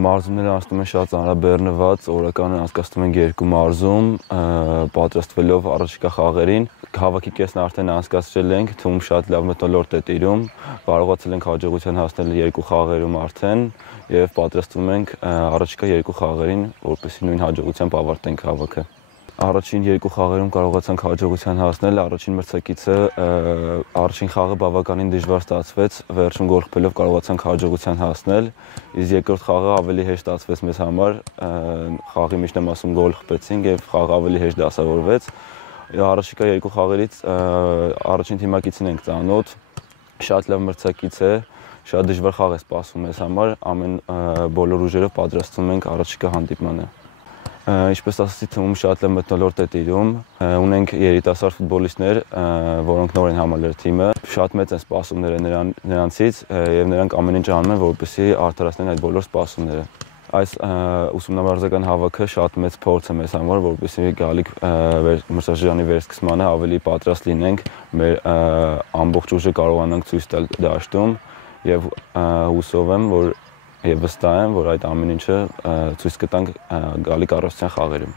Մարզումները անցնում են շատ ծանրաբեռնված, օրականը անցկացնում ենք 2 մարզում, պատրաստվելով առաջիկա խաղերին։ Հավաքի կեսն արդեն անցկացրել ենք, թվում շատ լավ մթնոլորտ է տիրում, կարողացել ենք հաջողության հասնել 2 խաղերում արդեն եւ պատրաստվում ենք առաջիկա 2 խաղերին, որպեսզի նույն հաջողությամբ ավարտենք հավաքը։ Առաջին 2 խաղերում կարողացանք հաջողության հասնել, առաջին մրցակիցը առաջին խաղը բավականին դժվար ստացվեց, վերջում գոլ խփելով կարողացանք հաջողության հասնել, իսկ երկրորդ խաղը ավելի հեշտ ստացվեց մեզ համար, խաղի միջնամասում գոլ խփեցինք եւ խաղը ավելի հեշտ դասավորվեց։ Առաջիկա 2 խաղերից առաջին թիմակիցին ենք ծանոթ, շատ լավ մրցակից է, շատ դժվար խաղ է սպասում մեզ համար, բոլոր ուժերով պատրաստվում ենք առաջիկա հանդիպմանը։ Ինչպես ասացի, թվում շատ լավ մթնոլորտ է տիրում, ունենք երիտասարդ ֆուտբոլիստներ, որոնք նոր են համալրել թիմը, շատ մեծ են սպասումները նրանցից եւ նրանք ամեն ինչ անում են, որպեսզի արդարացնեն այդ բոլոր սպասումները։ Այս ուսումնամարզական հավաքը շատ մեծ փորձ է մեզ համար, որպեսզի գալիք մրցաշրջանի վերսկսմանը ավելի պատրաստ լինենք, մեր ամբողջ ուժը կարողանանք ցույց տալ դաշտում եւ հուսով եմ, որ Եվ վստահ եմ, որ այդ ամեն ինչը ցույց կտանք գալիք առողջության խաղերում։